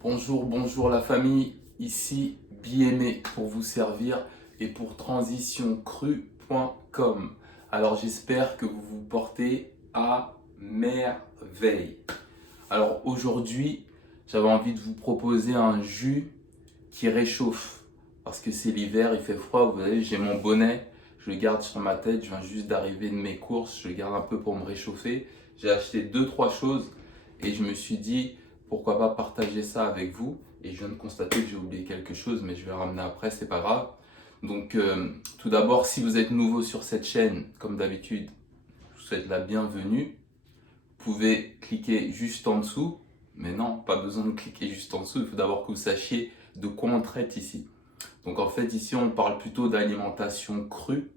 Bonjour la famille, ici Bien-Aimé pour vous servir et pour transitioncrue.com. Alors j'espère que vous vous portez à merveille. Alors aujourd'hui, j'avais envie de vous proposer un jus qui réchauffe parce que c'est l'hiver, il fait froid, vous voyez, j'ai mon bonnet, je le garde sur ma tête, je viens juste d'arriver de mes courses, je le garde un peu pour me réchauffer. J'ai acheté 2-3 choses et je me suis dit pourquoi pas partager ça avec vous. Et je viens de constater que j'ai oublié quelque chose, mais je vais le ramener après, c'est pas grave. Donc tout d'abord, si vous êtes nouveau sur cette chaîne, comme d'habitude, je vous souhaite la bienvenue. Vous pouvez cliquer juste en dessous, mais non, pas besoin de cliquer juste en dessous, il faut d'abord que vous sachiez de quoi on traite ici. Donc en fait ici on parle plutôt d'alimentation crue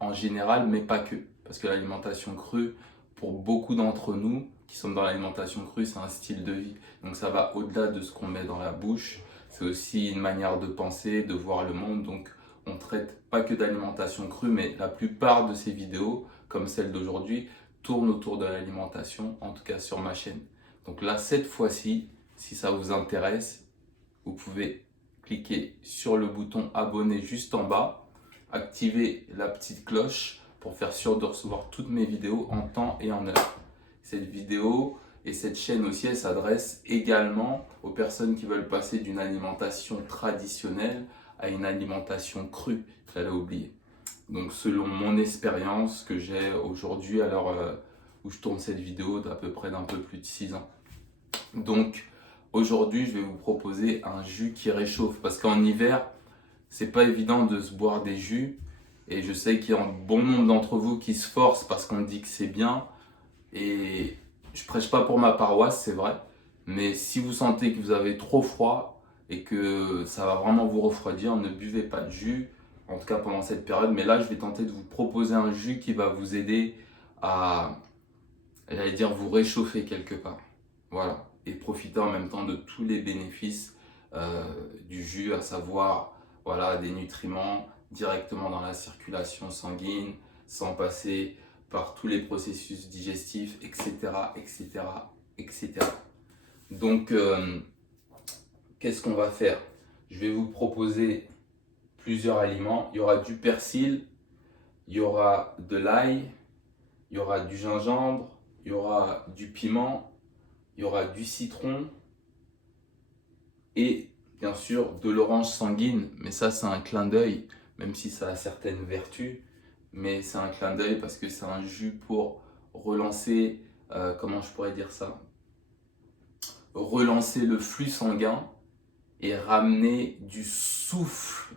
en général, mais pas que. Parce que l'alimentation crue, pour beaucoup d'entre nous qui sommes dans l'alimentation crue, c'est un style de vie. Donc ça va au-delà de ce qu'on met dans la bouche. C'est aussi une manière de penser, de voir le monde. Donc on ne traite pas que d'alimentation crue, mais la plupart de ces vidéos, comme celle d'aujourd'hui, tournent autour de l'alimentation, en tout cas sur ma chaîne. Donc là, cette fois-ci, si ça vous intéresse, vous pouvez cliquer sur le bouton abonner juste en bas, activer la petite cloche pour faire sûr de recevoir toutes mes vidéos en temps et en heure. Cette vidéo et cette chaîne aussi, elle s'adresse également aux personnes qui veulent passer d'une alimentation traditionnelle à une alimentation crue. J'allais oublier. Donc selon mon expérience que j'ai aujourd'hui à l'heure où je tourne cette vidéo d'à peu près d'un peu plus de 6 ans. Donc aujourd'hui, je vais vous proposer un jus qui réchauffe parce qu'en hiver, c'est pas évident de se boire des jus et je sais qu'il y a un bon nombre d'entre vous qui se forcent parce qu'on dit que c'est bien et je prêche pas pour ma paroisse, c'est vrai, mais si vous sentez que vous avez trop froid et que ça va vraiment vous refroidir, ne buvez pas de jus, en tout cas pendant cette période. Mais là, je vais tenter de vous proposer un jus qui va vous aider à, j'allais dire, vous réchauffer quelque part. Voilà. Et profiter en même temps de tous les bénéfices du jus, à savoir voilà, des nutriments directement dans la circulation sanguine, sans passer par tous les processus digestifs, etc. etc., etc. Donc, qu'est-ce qu'on va faire? Je vais vous proposer plusieurs aliments. Il y aura du persil, il y aura de l'ail, il y aura du gingembre, il y aura du piment, il y aura du citron et bien sûr de l'orange sanguine. Mais ça, c'est un clin d'œil, même si ça a certaines vertus. Mais c'est un clin d'œil parce que c'est un jus pour relancer, comment je pourrais dire ça? Relancer le flux sanguin et ramener du souffle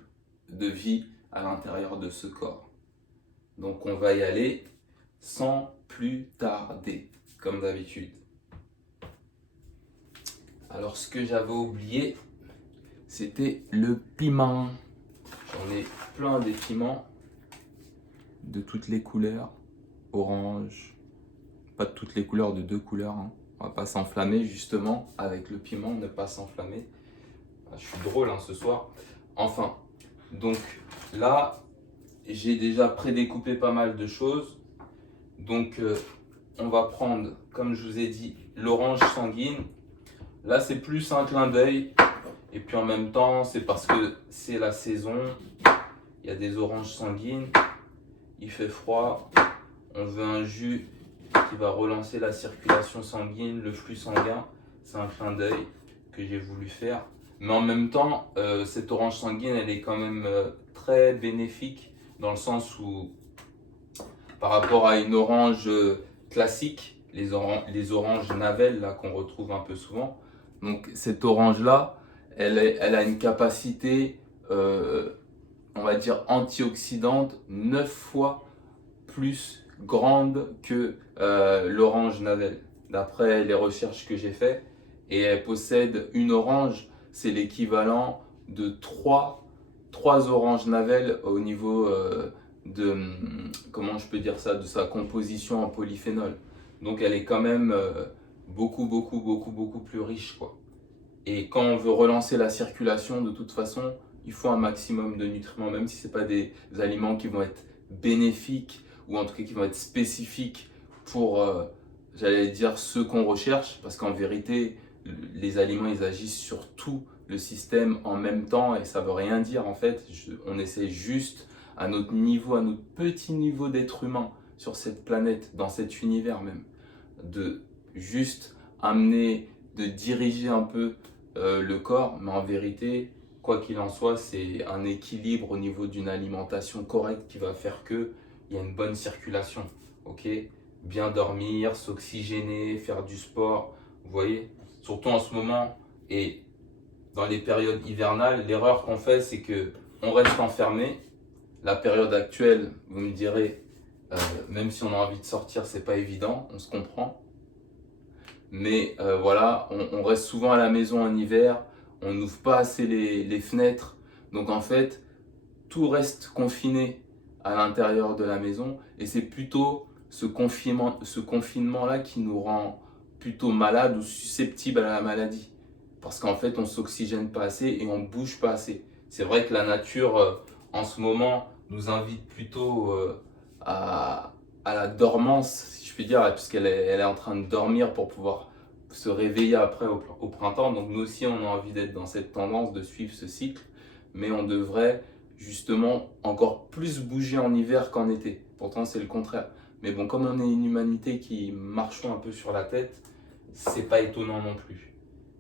de vie à l'intérieur de ce corps. Donc on va y aller sans plus tarder, comme d'habitude. Alors ce que j'avais oublié, c'était le piment. J'en ai plein des piments de toutes les couleurs, orange, pas de toutes les couleurs, de 2 couleurs. Hein. On va pas s'enflammer justement avec le piment, ne pas s'enflammer. Je suis drôle hein, ce soir. Enfin, donc là, j'ai déjà prédécoupé pas mal de choses. Donc on va prendre, comme je vous ai dit, l'orange sanguine. Là, c'est plus un clin d'œil. Et puis en même temps, c'est parce que c'est la saison. Il y a des oranges sanguines. Il fait froid. On veut un jus qui va relancer la circulation sanguine, le flux sanguin. C'est un clin d'œil que j'ai voulu faire. Mais en même temps, cette orange sanguine, elle est quand même très bénéfique dans le sens où, par rapport à une orange classique, les oranges navelles là qu'on retrouve un peu souvent. Donc cette orange là, elle a une capacité, on va dire antioxydante, 9 fois plus grande que l'orange navelle. D'après les recherches que j'ai faites, et elle possède une orange, c'est l'équivalent de 3 oranges navelles au niveau de, comment je peux dire ça, de sa composition en polyphénol. Donc elle est quand même beaucoup plus riche quoi. Et quand on veut relancer la circulation, de toute façon, il faut un maximum de nutriments, même si ce n'est pas des aliments qui vont être bénéfiques ou en tout cas qui vont être spécifiques pour, j'allais dire, ceux qu'on recherche. Parce qu'en vérité, les aliments, ils agissent sur tout le système en même temps et ça veut rien dire en fait. On essaie juste à notre niveau, à notre petit niveau d'être humain sur cette planète, dans cet univers même, de juste amener, de diriger un peu le corps, mais en vérité, quoi qu'il en soit, c'est un équilibre au niveau d'une alimentation correcte qui va faire qu'il y a une bonne circulation, ok? Bien dormir, s'oxygéner, faire du sport, vous voyez? Surtout en ce moment et dans les périodes hivernales, l'erreur qu'on fait, c'est que on reste enfermé. La période actuelle, vous me direz, même si on a envie de sortir, c'est pas évident, on se comprend. Mais voilà, on reste souvent à la maison en hiver, on n'ouvre pas assez les fenêtres. Donc en fait, tout reste confiné à l'intérieur de la maison et c'est plutôt ce confinement-là qui nous rend plutôt malades ou susceptibles à la maladie. Parce qu'en fait, on ne s'oxygène pas assez et on ne bouge pas assez. C'est vrai que la nature, en ce moment, nous invite plutôt à la dormance, si je puis dire, puisqu'elle elle est en train de dormir pour pouvoir se réveiller après au printemps. Donc nous aussi, on a envie d'être dans cette tendance, de suivre ce cycle. Mais on devrait justement encore plus bouger en hiver qu'en été. Pourtant, c'est le contraire. Mais bon, comme on est une humanité qui marchons un peu sur la tête, c'est pas étonnant non plus.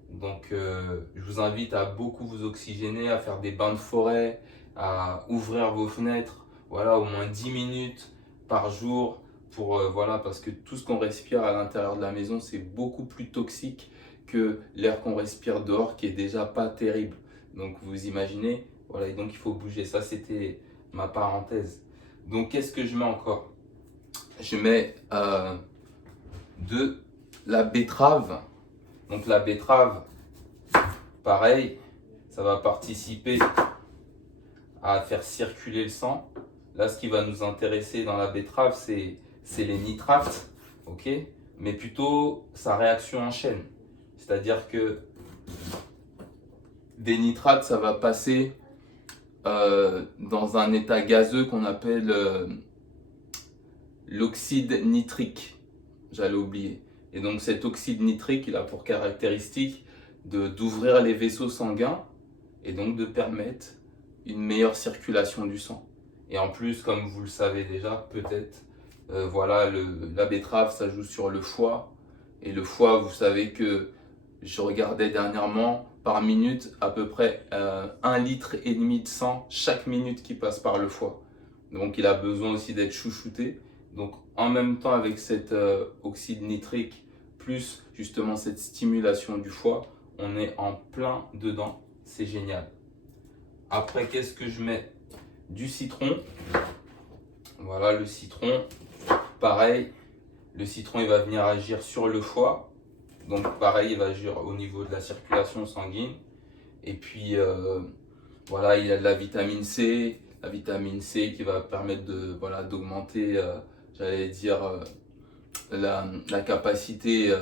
Donc, je vous invite à beaucoup vous oxygéner, à faire des bains de forêt, à ouvrir vos fenêtres, voilà, au moins 10 minutes par jour, voilà, parce que tout ce qu'on respire à l'intérieur de la maison, c'est beaucoup plus toxique que l'air qu'on respire dehors, qui est déjà pas terrible. Donc, vous imaginez, voilà, et donc il faut bouger. Ça, c'était ma parenthèse. Donc, qu'est-ce que je mets encore? Je mets de la betterave. Donc, la betterave, pareil, ça va participer à faire circuler le sang. Là, ce qui va nous intéresser dans la betterave, c'est les nitrates, ok? Mais plutôt sa réaction en chaîne. C'est-à-dire que des nitrates, ça va passer dans un état gazeux qu'on appelle l'oxyde nitrique. J'allais oublier. Et donc cet oxyde nitrique, il a pour caractéristique d'ouvrir les vaisseaux sanguins et donc de permettre une meilleure circulation du sang. Et en plus, comme vous le savez déjà, peut-être, voilà, la betterave, ça joue sur le foie. Et le foie, vous savez que je regardais dernièrement, par minute, à peu près 1,5 litre de sang chaque minute qui passe par le foie. Donc il a besoin aussi d'être chouchouté. Donc en même temps avec cet oxyde nitrique, plus justement cette stimulation du foie, on est en plein dedans. C'est génial. Après, qu'est-ce que je mets? Du citron. Voilà, le citron. Pareil, le citron, il va venir agir sur le foie. Donc pareil, il va agir au niveau de la circulation sanguine. Et puis, voilà, il y a de la vitamine C. La vitamine C qui va permettre voilà, d'augmenter, j'allais dire, la capacité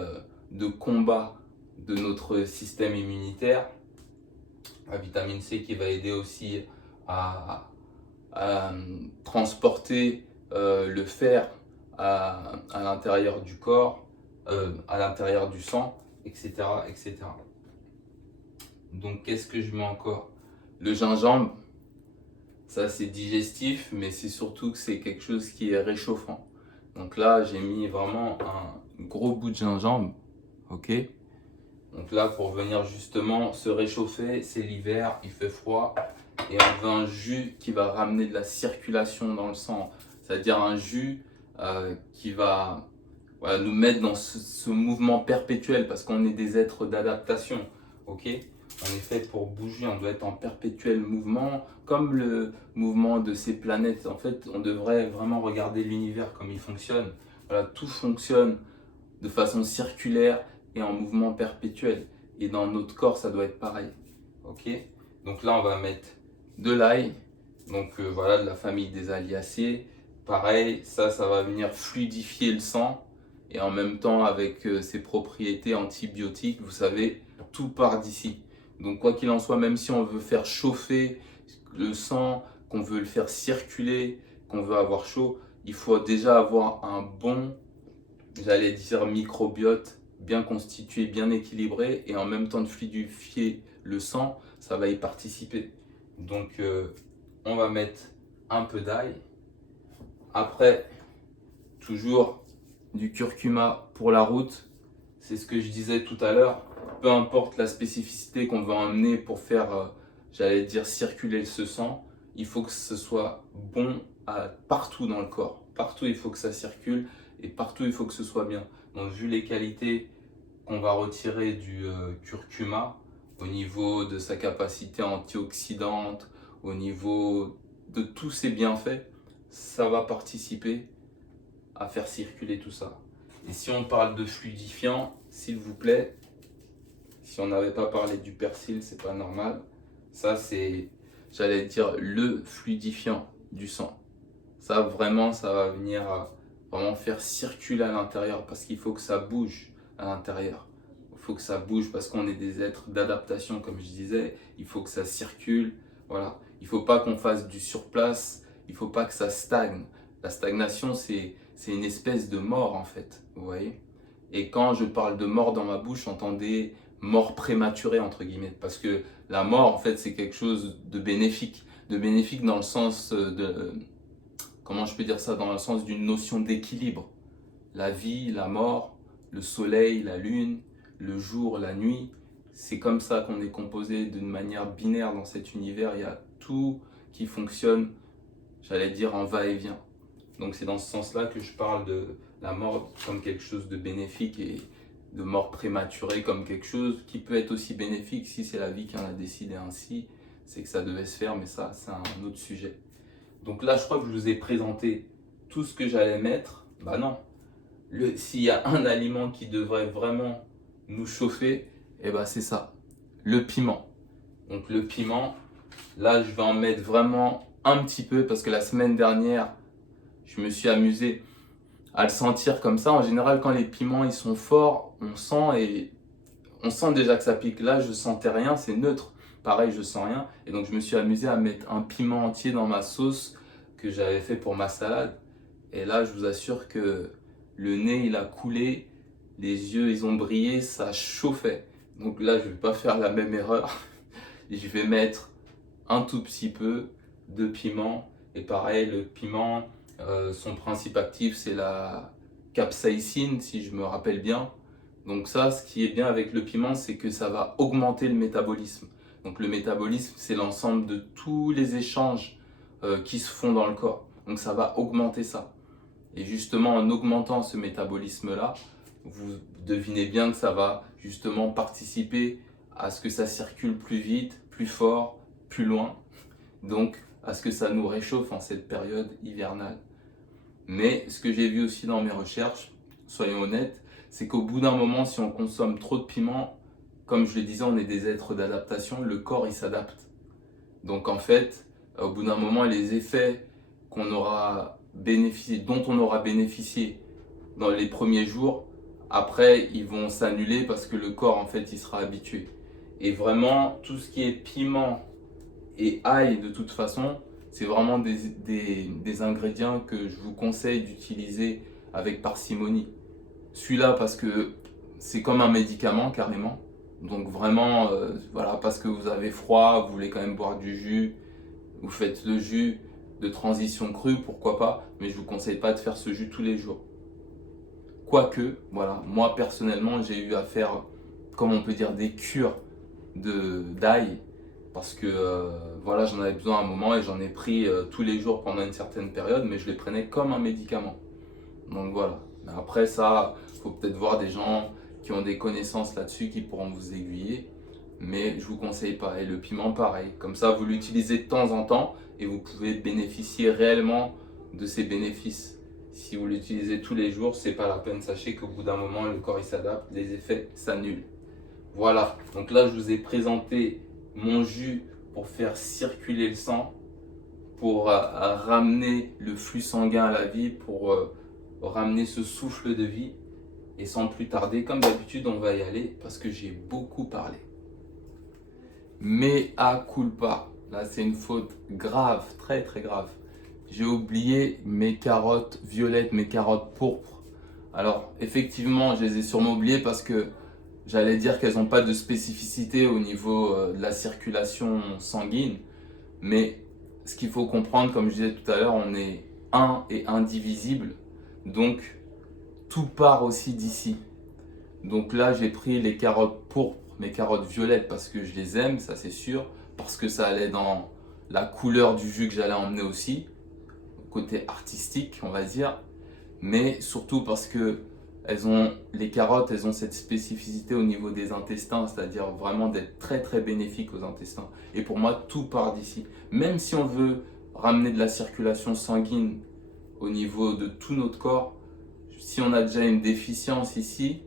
de combat de notre système immunitaire. La vitamine C qui va aider aussi à transporter le fer à l'intérieur du corps, à l'intérieur du sang, etc., etc. Donc, qu'est-ce que je mets encore? Le gingembre, ça c'est digestif, mais c'est surtout que c'est quelque chose qui est réchauffant. Donc là, j'ai mis vraiment un gros bout de gingembre, ok? Donc là, pour venir justement se réchauffer, c'est l'hiver, il fait froid, et on veut un jus qui va ramener de la circulation dans le sang, c'est-à-dire un jus qui va voilà, nous mettre dans ce mouvement perpétuel, parce qu'on est des êtres d'adaptation, ok? On est fait pour bouger, on doit être en perpétuel mouvement, comme le mouvement de ces planètes. En fait, on devrait vraiment regarder l'univers comme il fonctionne. Voilà, tout fonctionne de façon circulaire et en mouvement perpétuel. Et dans notre corps, ça doit être pareil. Ok? Donc là, on va mettre de l'ail. Donc voilà, de la famille des Aliacées. Pareil, ça va venir fluidifier le sang. Et en même temps, avec ses propriétés antibiotiques, vous savez, tout part d'ici. Donc quoi qu'il en soit, même si on veut faire chauffer le sang, qu'on veut le faire circuler, qu'on veut avoir chaud, il faut déjà avoir un bon, j'allais dire, microbiote bien constitué, bien équilibré et en même temps de fluidifier le sang, ça va y participer. Donc on va mettre un peu d'ail. Après, toujours du curcuma pour la route. C'est ce que je disais tout à l'heure. Peu importe la spécificité qu'on va emmener pour faire, j'allais dire, circuler ce sang, il faut que ce soit bon partout dans le corps. Partout, il faut que ça circule et partout, il faut que ce soit bien. Donc, vu les qualités qu'on va retirer du curcuma, au niveau de sa capacité antioxydante, au niveau de tous ses bienfaits, ça va participer à faire circuler tout ça. Et si on parle de fluidifiant, s'il vous plaît, si on n'avait pas parlé du persil, c'est pas normal. Ça, c'est, j'allais dire, le fluidifiant du sang. Ça, vraiment, ça va venir vraiment faire circuler à l'intérieur parce qu'il faut que ça bouge à l'intérieur. Il faut que ça bouge parce qu'on est des êtres d'adaptation, comme je disais. Il faut que ça circule. Voilà. Il ne faut pas qu'on fasse du surplace. Il ne faut pas que ça stagne. La stagnation, c'est une espèce de mort, en fait. Vous voyez? Et quand je parle de mort dans ma bouche, entendez mort prématurée, entre guillemets. Parce que la mort, en fait, c'est quelque chose de bénéfique. De bénéfique dans le sens de... Comment je peux dire ça? Dans le sens d'une notion d'équilibre. La vie, la mort, le soleil, la lune, le jour, la nuit. C'est comme ça qu'on est composé d'une manière binaire dans cet univers. Il y a tout qui fonctionne, j'allais dire, en va-et-vient. Donc c'est dans ce sens-là que je parle de la mort comme quelque chose de bénéfique et de mort prématurée comme quelque chose qui peut être aussi bénéfique si c'est la vie qui en a décidé ainsi. C'est que ça devait se faire, mais ça, c'est un autre sujet. Donc là, je crois que je vous ai présenté tout ce que j'allais mettre. Bah non. S'il y a un aliment qui devrait vraiment nous chauffer, eh ben c'est ça. Le piment. Donc le piment, là, je vais en mettre vraiment un petit peu parce que la semaine dernière, je me suis amusé à le sentir comme ça. En général, quand les piments ils sont forts, on sent déjà que ça pique. Là, je sentais rien, c'est neutre. Pareil, je sens rien. Et donc, je me suis amusé à mettre un piment entier dans ma sauce que j'avais fait pour ma salade. Et là, je vous assure que le nez, il a coulé, les yeux, ils ont brillé, ça chauffait. Donc là, je ne vais pas faire la même erreur. Je vais mettre un tout petit peu de piment. Et pareil, le piment, son principe actif, c'est la capsaïcine, si je me rappelle bien. Donc ça, ce qui est bien avec le piment, c'est que ça va augmenter le métabolisme. Donc le métabolisme, c'est l'ensemble de tous les échanges qui se font dans le corps. Donc ça va augmenter ça. Et justement, en augmentant ce métabolisme-là, vous devinez bien que ça va justement participer à ce que ça circule plus vite, plus fort, plus loin. Donc à ce que ça nous réchauffe en cette période hivernale. Mais ce que j'ai vu aussi dans mes recherches, soyons honnêtes, c'est qu'au bout d'un moment, si on consomme trop de piment, comme je le disais, on est des êtres d'adaptation, le corps il s'adapte. Donc en fait, au bout d'un moment, les effets qu'on aura bénéficié, dont on aura bénéficié dans les premiers jours, après ils vont s'annuler parce que le corps en fait il sera habitué. Et vraiment, tout ce qui est piment et ail de toute façon, c'est vraiment des ingrédients que je vous conseille d'utiliser avec parcimonie. Celui-là parce que c'est comme un médicament carrément. Donc vraiment, voilà, parce que vous avez froid, vous voulez quand même boire du jus, vous faites le jus de transition crue, pourquoi pas, mais je vous conseille pas de faire ce jus tous les jours. Quoique, voilà, moi personnellement, j'ai eu à faire, comme on peut dire, des cures d'ail parce que voilà, j'en avais besoin à un moment et j'en ai pris tous les jours pendant une certaine période, mais je les prenais comme un médicament. Donc voilà. Mais après ça, il faut peut-être voir des gens qui ont des connaissances là-dessus qui pourront vous aiguiller, mais je vous conseille pas. Et le piment, pareil. Comme ça, vous l'utilisez de temps en temps et vous pouvez bénéficier réellement de ses bénéfices. Si vous l'utilisez tous les jours, c'est pas la peine. Sachez qu'au bout d'un moment, le corps il s'adapte, les effets s'annulent. Voilà. Donc là, je vous ai présenté mon jus pour faire circuler le sang, pour ramener le flux sanguin à la vie, pour ramener ce souffle de vie. Et sans plus tarder, comme d'habitude, on va y aller parce que j'ai beaucoup parlé. Mea culpa. Là, c'est une faute grave, très très grave. J'ai oublié mes carottes violettes, mes carottes pourpres Alors, effectivement, je les ai sûrement oubliées parce que j'allais dire qu'elles n'ont pas de spécificité au niveau de la circulation sanguine. Mais ce qu'il faut comprendre, comme je disais tout à l'heure, on est un et indivisible. Donc, tout part aussi d'ici. Donc là, j'ai pris les carottes pourpres, mes carottes violettes parce que je les aime, ça c'est sûr. Parce que ça allait dans la couleur du jus que j'allais emmener aussi. Côté artistique, on va dire. Mais surtout parce que les carottes, elles ont cette spécificité au niveau des intestins, c'est-à-dire vraiment d'être très très bénéfiques aux intestins. Et pour moi, tout part d'ici. Même si on veut ramener de la circulation sanguine au niveau de tout notre corps, si on a déjà une déficience ici,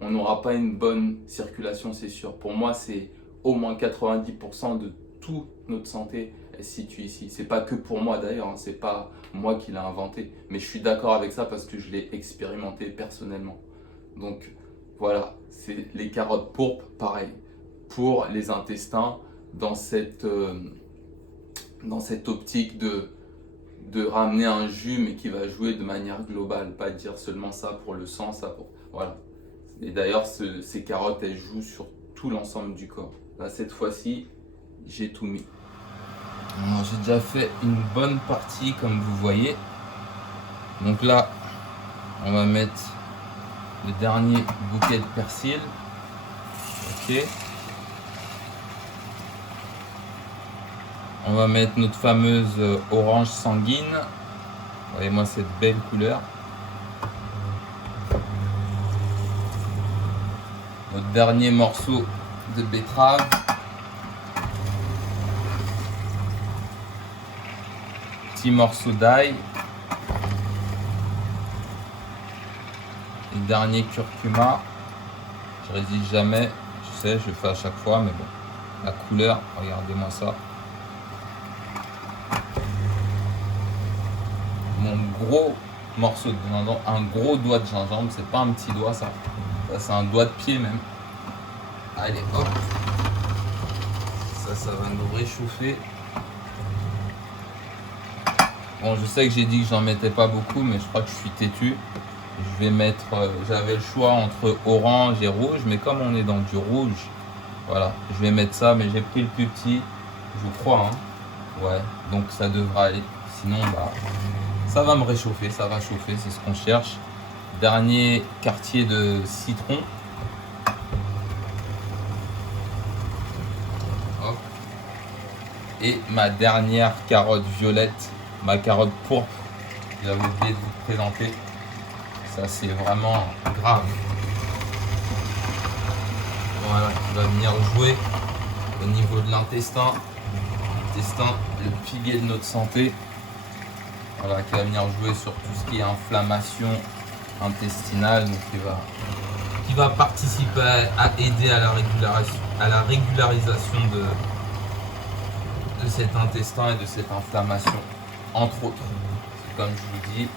on n'aura pas une bonne circulation, c'est sûr. Pour moi, c'est au moins 90% de toute notre santé elle se situe ici. C'est pas que pour moi d'ailleurs, hein, c'est pas moi qui l'ai inventé, mais je suis d'accord avec ça parce que je l'ai expérimenté personnellement. Donc voilà, c'est les carottes pourpres, pareil, pour les intestins, dans cette optique de ramener un jus, mais qui va jouer de manière globale, pas dire seulement ça pour le sang, ça pour... Voilà. Et d'ailleurs, ces carottes, elles jouent sur tout l'ensemble du corps. Là, cette fois-ci, j'ai tout mis. J'ai déjà fait une bonne partie, comme vous voyez. Donc là, on va mettre le dernier bouquet de persil. Ok. On va mettre notre fameuse orange sanguine. Voyez-moi cette belle couleur. Notre dernier morceau de betterave. Petit morceau d'ail. Le dernier curcuma. Je résiste jamais. Je sais, je le fais à chaque fois, mais bon. La couleur, regardez-moi ça. Mon gros morceau de gingembre, un gros doigt de gingembre, c'est pas un petit doigt ça. Ça c'est un doigt de pied même. Allez hop. Ça va nous réchauffer. Bon, je sais que j'ai dit que j'en mettais pas beaucoup, mais je crois que je suis têtu. Je vais mettre, j'avais le choix entre orange et rouge, mais comme on est dans du rouge, voilà, je vais mettre ça, mais j'ai pris le plus petit, je crois, hein. Ouais, donc ça devra aller. Sinon, bah, ça va me réchauffer, ça va chauffer, c'est ce qu'on cherche. Dernier quartier de citron. Hop. Et ma dernière carotte violette, ma carotte pourpre, j'avais oublié de vous présenter. Ça c'est vraiment grave. Voilà, qui va venir jouer au niveau de l'intestin. L'intestin, le pilier de notre santé. Voilà, qui va venir jouer sur tout ce qui est inflammation intestinale, donc qui va participer à aider à la régularisation de cet intestin et de cette inflammation, entre autres. Comme je vous dis,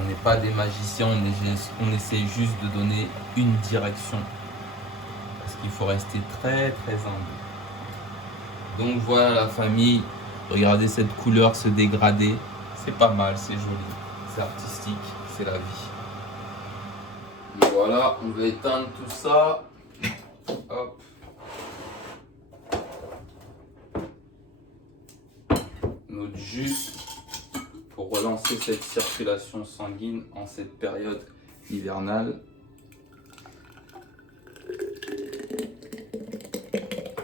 on n'est pas des magiciens, on essaie juste de donner une direction. Parce qu'il faut rester très très humble. Donc voilà la famille, regardez cette couleur se dégrader. C'est pas mal, c'est joli, c'est artistique, c'est la vie. Voilà, on va éteindre tout ça. Hop. Notre jus pour relancer cette circulation sanguine en cette période hivernale.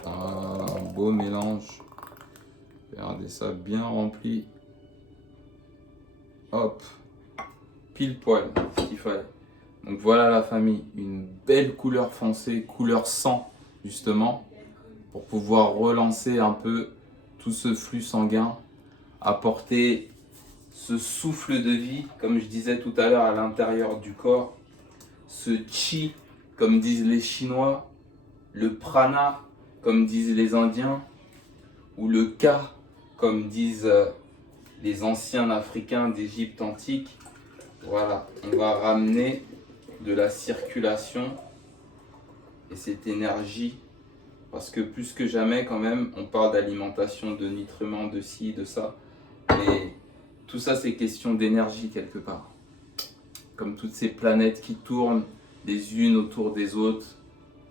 Un beau mélange. Regardez ça, bien rempli. Hop, pile poil, ce qu'il fallait. Donc voilà la famille, une belle couleur foncée, couleur sang justement, pour pouvoir relancer un peu tout ce flux sanguin, apporter ce souffle de vie, comme je disais tout à l'heure, à l'intérieur du corps, ce chi, comme disent les Chinois, le prana, comme disent les Indiens, ou le ka, comme disent les anciens Africains d'Égypte antique. Voilà, on va ramener de la circulation et cette énergie, parce que plus que jamais quand même, on parle d'alimentation, de nutriments, de ci, de ça, et tout ça c'est question d'énergie quelque part. comme toutes ces planètes qui tournent les unes autour des autres,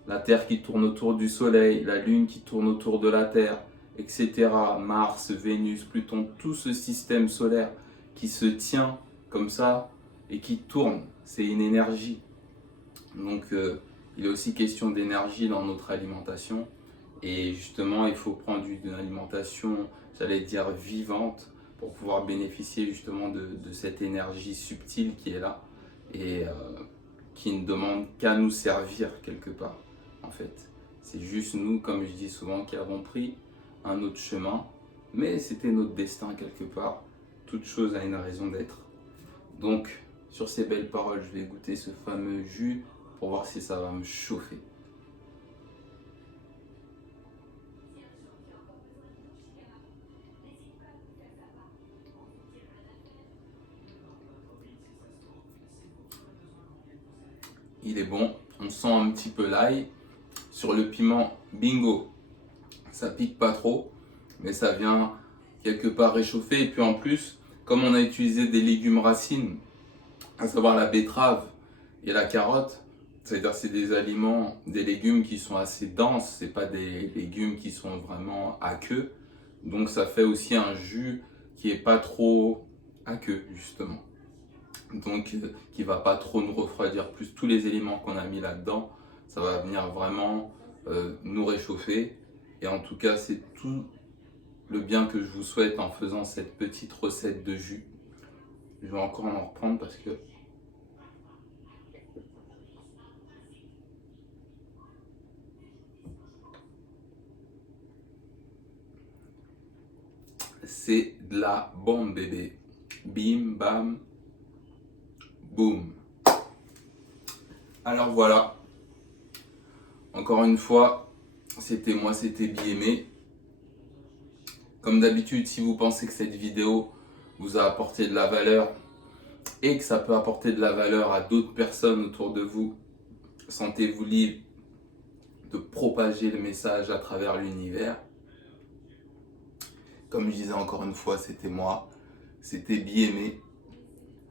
la Terre qui tourne autour du Soleil, la Lune qui tourne autour de la Terre, etc. Mars, Vénus, Pluton, tout ce système solaire qui se tient comme ça et qui tourne, c'est une énergie. Donc il est aussi question d'énergie dans notre alimentation. Et justement, il faut prendre une alimentation, j'allais dire, vivante pour pouvoir bénéficier justement de cette énergie subtile qui est là et qui ne demande qu'à nous servir quelque part, en fait. C'est juste nous, comme je dis souvent, qui avons pris un autre chemin, mais c'était notre destin quelque part. Toute chose a une raison d'être. Donc, sur ces belles paroles, je vais goûter ce fameux jus pour voir si ça va me chauffer. Il est bon, on sent un petit peu l'ail. Sur le piment, bingo, ça pique pas trop, mais ça vient quelque part réchauffer. Et puis en plus, comme on a utilisé des légumes racines, à savoir la betterave et la carotte, c'est-à-dire c'est des aliments, des légumes qui sont assez denses, c'est pas des légumes qui sont vraiment aqueux. Donc ça fait aussi un jus qui est pas trop aqueux justement. Donc qui va pas trop nous refroidir, plus tous les éléments qu'on a mis là-dedans, ça va venir vraiment nous réchauffer. Et en tout cas, c'est tout le bien que je vous souhaite en faisant cette petite recette de jus. Je vais encore en reprendre parce que c'est de la bombe, bébé. Bim, bam, boum. Alors voilà, encore une fois, c'était moi, c'était BMA. Comme d'habitude, si vous pensez que cette vidéo vous a apporté de la valeur et que ça peut apporter de la valeur à d'autres personnes autour de vous, sentez-vous libre de propager le message à travers l'univers. Comme je disais encore une fois, c'était moi, c'était BMA.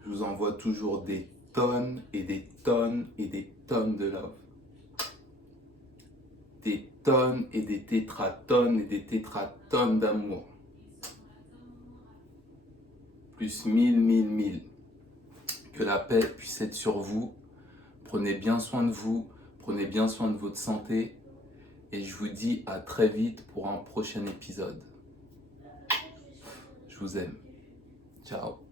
Je vous envoie toujours des tonnes et des tonnes et des tonnes de love. Des tonnes et des tétratonnes et des tétratonnes d'amour. Plus 1000. Que la paix puisse être sur vous. Prenez bien soin de vous. Prenez bien soin de votre santé. Et je vous dis à très vite pour un prochain épisode. Je vous aime. Ciao.